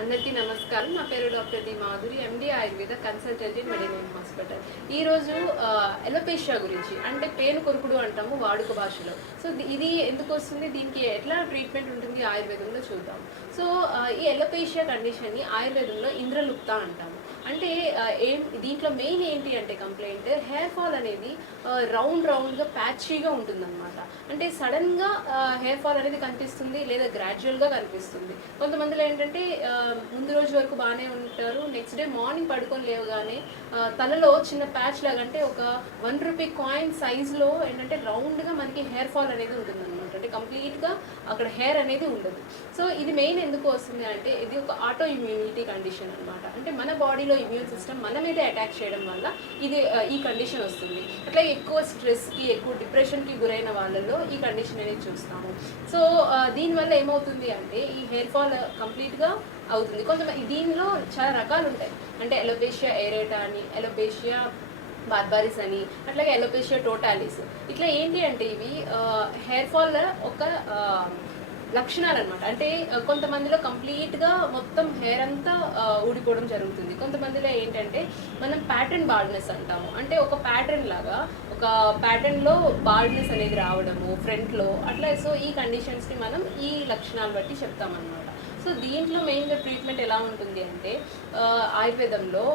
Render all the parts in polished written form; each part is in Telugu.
అందరికీ నమస్కారం. నా పేరు doctor D Madhuri, MD Ayurveda consultant in Medinine hospital. ఈరోజు ఎలోపేషియా గురించి, అంటే పేను కొరుకుడు అంటాము వాడుక భాషలో. సో ఇది ఎందుకు వస్తుంది, దీనికి ఎట్లా ట్రీట్మెంట్ ఉంటుంది ఆయుర్వేదంలో చూద్దాం. సో ఈ ఎలోపేషియా కండిషన్ని ఆయుర్వేదంలో ఇంద్రలుప్త అంటాము. అంటే దీంట్లో మెయిన్ ఏంటి అంటే కంప్లైంట్ హెయిర్ ఫాల్ అనేది రౌండ్గా ప్యాచీగా ఉంటుందన్నమాట. అంటే సడన్గా హెయిర్ ఫాల్ అనేది కనిపిస్తుంది, లేదా గ్రాడ్యువల్గా కనిపిస్తుంది. కొంతమందిలో ఏంటంటే ముందు రోజు వరకు బాగానే ఉంటారు, నెక్స్ట్ డే మార్నింగ్ పడుకొని లేవగానే తలలో చిన్న ప్యాచ్ లాగా, అంటే ఒక ₹1 కాయిన్ సైజులో ఏంటంటే రౌండ్గా మనకి హెయిర్ ఫాల్ అనేది ఉంటుందన్నమాట. అంటే కంప్లీట్గా అక్కడ హెయిర్ అనేది ఉండదు. సో ఇది మెయిన్ ఎందుకు వస్తుంది అంటే ఇది ఒక ఆటో ఇమ్యూనిటీ కండిషన్ అనమాట. అంటే మన బాడీలో ఇమ్యూన్ సిస్టమ్ మన మీదే అటాక్ చేయడం వల్ల ఇది ఈ కండిషన్ వస్తుంది. అట్లాగే ఎక్కువ స్ట్రెస్కి, ఎక్కువ డిప్రెషన్కి గురైన వాళ్ళలో ఈ కండిషన్ అనేది చూస్తాము. సో దీనివల్ల ఏమవుతుంది అంటే ఈ హెయిర్ ఫాల్ కంప్లీట్గా అవుతుంది. కొంతమంది దీనిలో చాలా రకాలు ఉంటాయి. అంటే ఎలోపేషియా ఏరేటా అని, ఎలోపేషియా బార్బారిస్ అని, అట్లాగే ఎలోపేషియా టోటాలిస్. ఇట్లా ఏంటి అంటే ఇవి హెయిర్ ఫాల్ ఒక లక్షణాలు అనమాట. అంటే కొంతమందిలో కంప్లీట్గా మొత్తం హెయిర్ అంతా ఊడిపోవడం జరుగుతుంది. కొంతమందిలో ఏంటంటే మనం ప్యాటర్న్ బాల్డ్నెస్ అంటాము. అంటే ఒక ప్యాటర్న్ లాగా, ఒక ప్యాటర్న్లో బాల్డ్నెస్ అనేది రావడము ఫ్రంట్లో అట్లా. సో ఈ కండిషన్స్ని మనం ఈ లక్షణాలు బట్టి చెప్తామన్నమాట. సో దీంట్లో మెయిన్గా ట్రీట్మెంట్ ఎలా ఉంటుంది అంటే ఆయుర్వేదంలో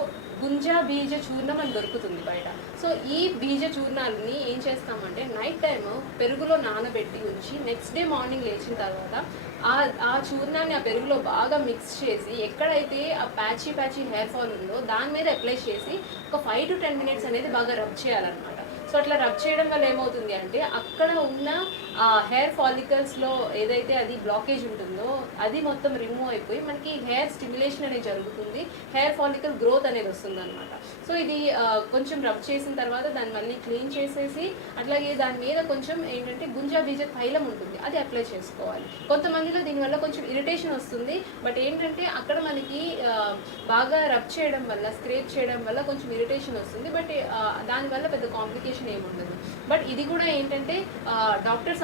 గుంజా బీజ చూర్ణం అని దొరుకుతుంది బయట. సో ఈ బీజ చూర్ణాలని ఏం చేస్తామంటే నైట్ టైం పెరుగులో నానబెట్టి ఉంచి నెక్స్ట్ డే మార్నింగ్ లేచిన తర్వాత ఆ చూర్ణాన్ని ఆ పెరుగులో బాగా మిక్స్ చేసి ఎక్కడైతే ఆ ప్యాచీ హెయిర్ ఫాల్ ఉందో దాని మీద అప్లై చేసి ఒక 5 to 10 minutes అనేది బాగా రబ్ చేయాలన్నమాట. సో అట్లా రబ్ చేయడం వల్ల ఏమవుతుంది అంటే అక్కడ ఉన్న హెయిర్ ఫాలికల్స్లో ఏదైతే అది బ్లాకేజ్ ఉంటుందో అది మొత్తం రిమూవ్ అయిపోయి మనకి హెయిర్ స్టిమ్యులేషన్ అనేది జరుగుతుంది, హెయిర్ ఫాలికల్ గ్రోత్ అనేది వస్తుంది అనమాట. సో ఇది కొంచెం రబ్ చేసిన తర్వాత దాన్ని మళ్ళీ క్లీన్ చేసేసి అట్లాగే దాని మీద కొంచెం ఏంటంటే గుంజా బీజ తైలం ఉంటుంది, అది అప్లై చేసుకోవాలి. కొంతమందిలో దీనివల్ల కొంచెం ఇరిటేషన్ వస్తుంది, బట్ ఏంటంటే అక్కడ మనకి బాగా రబ్ చేయడం వల్ల, స్క్రేప్ చేయడం వల్ల కొంచెం ఇరిటేషన్ వస్తుంది, బట్ దానివల్ల పెద్ద కాంప్లికేషన్ ఏముండదు. బట్ ఇది కూడా ఏంటంటే డాక్టర్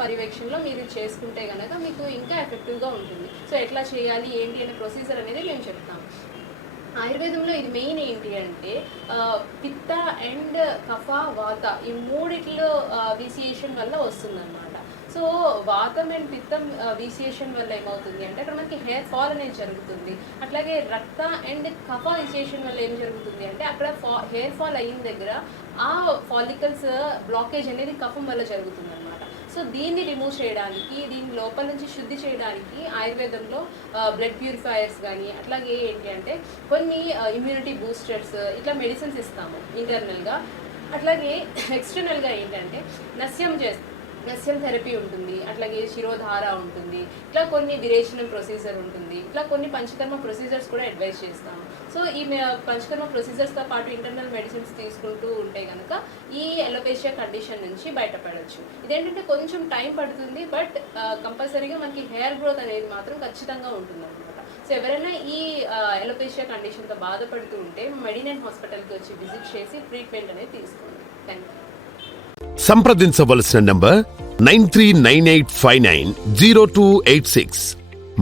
పర్యవేక్షణలో మీరు చేసుకుంటే కనుక మీకు ఇంకా ఎఫెక్టివ్గా ఉంటుంది. సో ఎట్లా చేయాలి ఏంటి అనే ప్రొసీజర్ అనేది మేము చెప్తాం. ఆయుర్వేదంలో ఇది మెయిన్ ఏంటి అంటే పిత్త అండ్ కఫ, వాత ఈ మూడిట్లో విసియేషన్ వల్ల వస్తుందన్నమాట. సో వాతం అండ్ పిత్తం విసియేషన్ వల్ల ఏమవుతుంది అంటే అక్కడ మనకి హెయిర్ ఫాల్ అనేది జరుగుతుంది. అట్లాగే రక్త అండ్ కఫ విసియేషన్ వల్ల ఏం జరుగుతుంది అంటే అక్కడ హెయిర్ ఫాల్ అయిన దగ్గర ఆ ఫాలికల్స్ బ్లాకేజ్ అనేది కఫం వల్ల జరుగుతుంది అనమాట. సో దీన్ని రిమూవ్ చేయడానికి, దీని లోపల నుంచి శుద్ధి చేయడానికి ఆయుర్వేదంలో బ్లడ్ ప్యూరిఫైయర్స్ కానీ అట్లాగే ఏంటి అంటే కొన్ని ఇమ్యూనిటీ బూస్టర్స్ ఇట్లా మెడిసిన్స్ ఇస్తాము ఇంటర్నల్గా. అట్లాగే ఎక్స్టర్నల్గా ఏంటంటే నస్యం థెరపీ ఉంటుంది, అట్లాగే శిరోధార ఉంటుంది, ఇట్లా కొన్ని విరేచనం ప్రొసీజర్ ఉంటుంది, ఇట్లా కొన్ని పంచకర్మ ప్రొసీజర్స్ కూడా అడ్వైజ్ చేస్తాము. సో ఈ పంచకర్మ ప్రొసీజర్స్తో పాటు ఇంటర్నల్ మెడిసిన్స్ తీసుకుంటూ ఉంటే కనుక ఈ ఎలోపేషియా కండిషన్ నుంచి బయటపడవచ్చు. ఇదేంటంటే కొంచెం టైం పడుతుంది, బట్ కంపల్సరీగా మనకి హెయిర్ గ్రోత్ అనేది మాత్రం ఖచ్చితంగా ఉంటుంది అనమాట. సో ఎవరైనా ఈ ఎలోపేషియా కండిషన్తో బాధపడుతూ ఉంటే మెడినైన్ హాస్పిటల్కి వచ్చి విజిట్ చేసి ట్రీట్మెంట్ అనేది తీసుకోండి. Thank you. సంప్రదించవలసిన నంబర్ 9398590286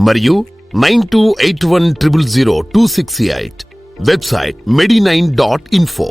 మరియు 9281000268. Website medinine.info.